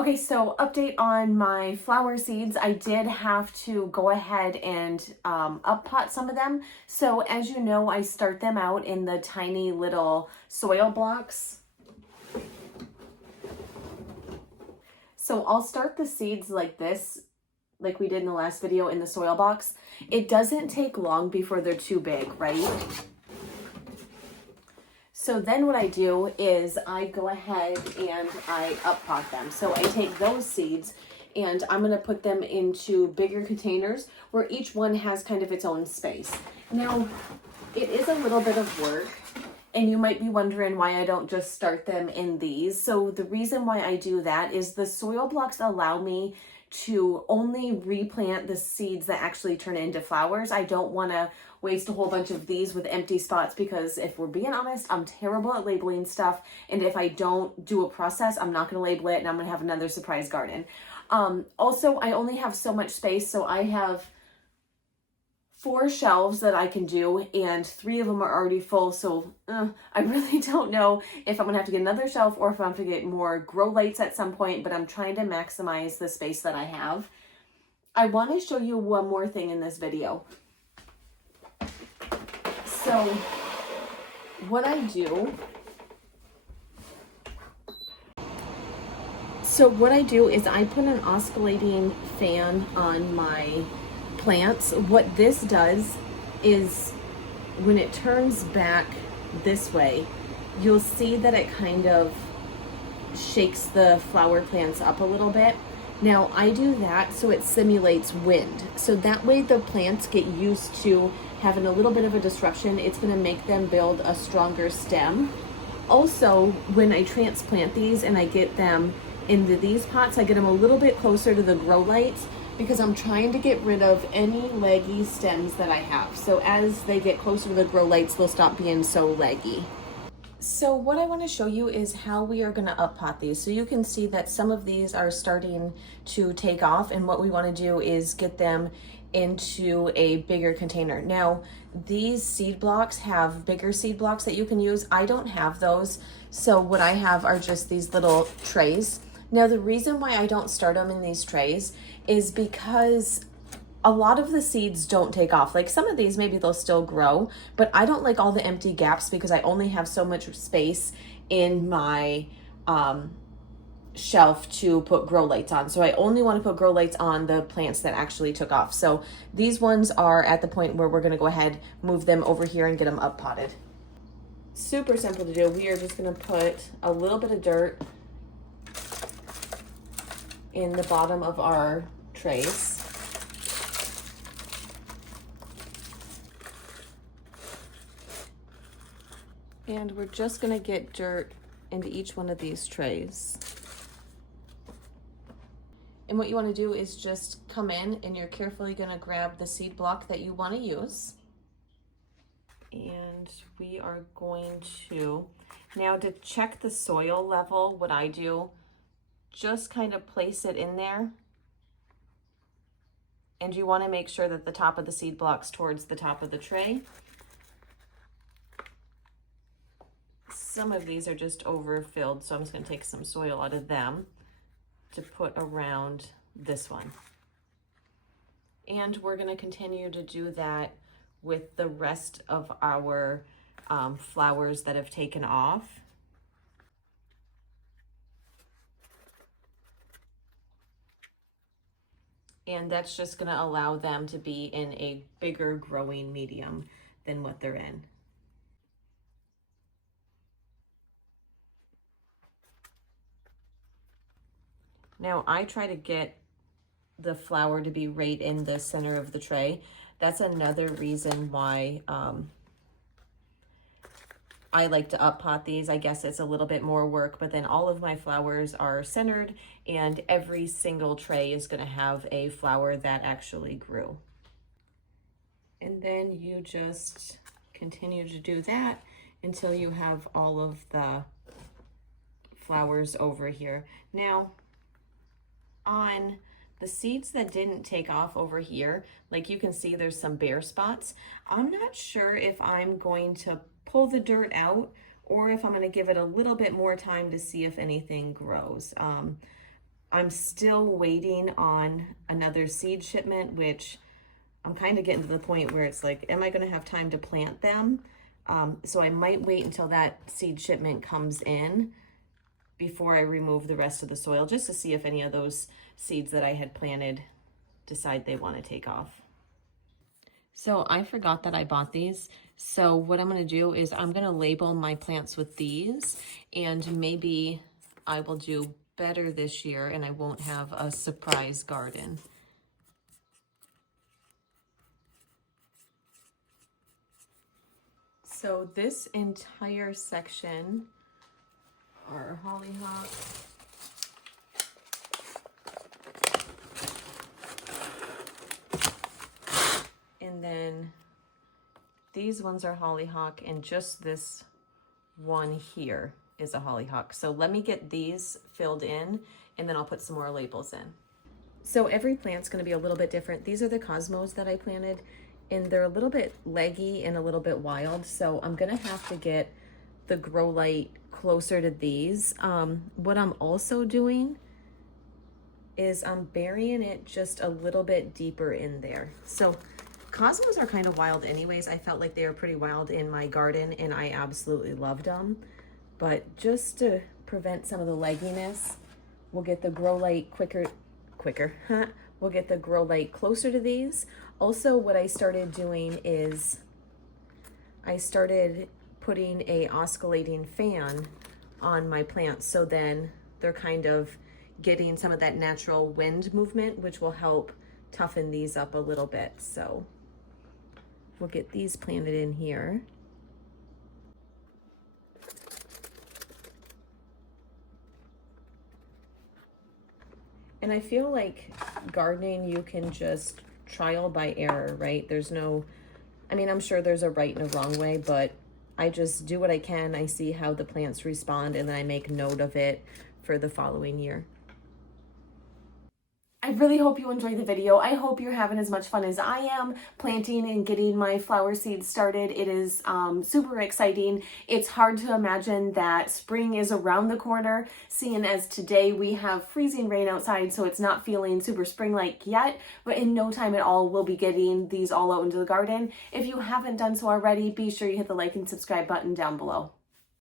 Okay, so update on my flower seeds. I did have to go ahead and up pot some of them. So as you know, I start them out in the tiny little soil blocks. So I'll start the seeds like this, like we did in the last video in the soil box. It doesn't take long before they're too big, right? So then what I do is I go ahead and I up pot them. So I take those seeds and I'm going to put them into bigger containers where each one has kind of its own space. Now, it is a little bit of work, and you might be wondering why I don't just start them in these. So the reason why I do that is the soil blocks allow me to only replant the seeds that actually turn into flowers. I don't want to waste a whole bunch of these with empty spots, because if we're being honest, I'm terrible at labeling stuff. And if I don't do a process, I'm not going to label it and I'm going to have another surprise garden. Also, I only have so much space. So I have 4 shelves that I can do, and 3 of them are already full. So I really don't know if I'm gonna have to get another shelf or if I'm gonna get more grow lights at some point, but I'm trying to maximize the space that I have. I want to show you one more thing in this video. So what I do is I put an oscillating fan on my plants. What this does is when it turns back this way, you'll see that it kind of shakes the flower plants up a little bit. Now I do that so it simulates wind. So that way the plants get used to having a little bit of a disruption. It's going to make them build a stronger stem. Also, when I transplant these and I get them into these pots, I get them a little bit closer to the grow lights, because I'm trying to get rid of any leggy stems that I have. So as they get closer to the grow lights, they'll stop being so leggy. So what I want to show you is how we are going to up pot these. So you can see that some of these are starting to take off, and what we want to do is get them into a bigger container. Now, these seed blocks have bigger seed blocks that you can use. I don't have those. So what I have are just these little trays. Now, the reason why I don't start them in these trays is because a lot of the seeds don't take off. Like some of these, maybe they'll still grow, but I don't like all the empty gaps because I only have so much space in my shelf to put grow lights on. So I only want to put grow lights on the plants that actually took off. So these ones are at the point where we're going to go ahead, move them over here and get them up potted. Super simple to do. We are just going to put a little bit of dirt in the bottom of our trays. And we're just going to get dirt into each one of these trays. And what you want to do is just come in and you're carefully going to grab the seed block that you want to use. And we are going to, now to check the soil level, what I do, just kind of place it in there. And you want to make sure that the top of the seed block's towards the top of the tray. Some of these are just overfilled, so I'm just going to take some soil out of them to put around this one. And we're going to continue to do that with the rest of our flowers that have taken off. And that's just going to allow them to be in a bigger growing medium than what they're in. Now I try to get the flower to be right in the center of the tray. That's another reason why I like to up pot these. I guess it's a little bit more work, but then all of my flowers are centered and every single tray is going to have a flower that actually grew. And then you just continue to do that until you have all of the flowers over here. Now, on the seeds that didn't take off over here, like you can see there's some bare spots. I'm not sure if I'm going to pull the dirt out or if I'm going to give it a little bit more time to see if anything grows. I'm still waiting on another seed shipment, which I'm kind of getting to the point where it's like, am I going to have time to plant them? So I might wait until that seed shipment comes in before I remove the rest of the soil, just to see if any of those seeds that I had planted decide they want to take off. So I forgot that I bought these. So what I'm going to do is I'm going to label my plants with these, and maybe I will do better this year and I won't have a surprise garden. So this entire section are hollyhocks. And then these ones are hollyhock, and just this one here is a hollyhock. So let me get these filled in, and then I'll put some more labels in. So every plant's going to be a little bit different. These are the cosmos that I planted, and they're a little bit leggy and a little bit wild. So I'm going to have to get the grow light closer to these. What I'm also doing is I'm burying it just a little bit deeper in there. So cosmos are kind of wild anyways. I felt like they were pretty wild in my garden and I absolutely loved them. But just to prevent some of the legginess, we'll get the grow light quicker. We'll get the grow light closer to these. Also, what I started doing is I started putting a oscillating fan on my plants, so then they're kind of getting some of that natural wind movement, which will help toughen these up a little bit. So we'll get these planted in here. And I feel like gardening, you can just trial by error, right? There's no, I mean, I'm sure there's a right and a wrong way, but I just do what I can. I see how the plants respond, and then I make note of it for the following year. I really hope you enjoyed the video. I hope you're having as much fun as I am planting and getting my flower seeds started. It is super exciting. It's hard to imagine that spring is around the corner, seeing as today we have freezing rain outside, so it's not feeling super spring-like yet, but in no time at all, we'll be getting these all out into the garden. If you haven't done so already, be sure you hit the like and subscribe button down below.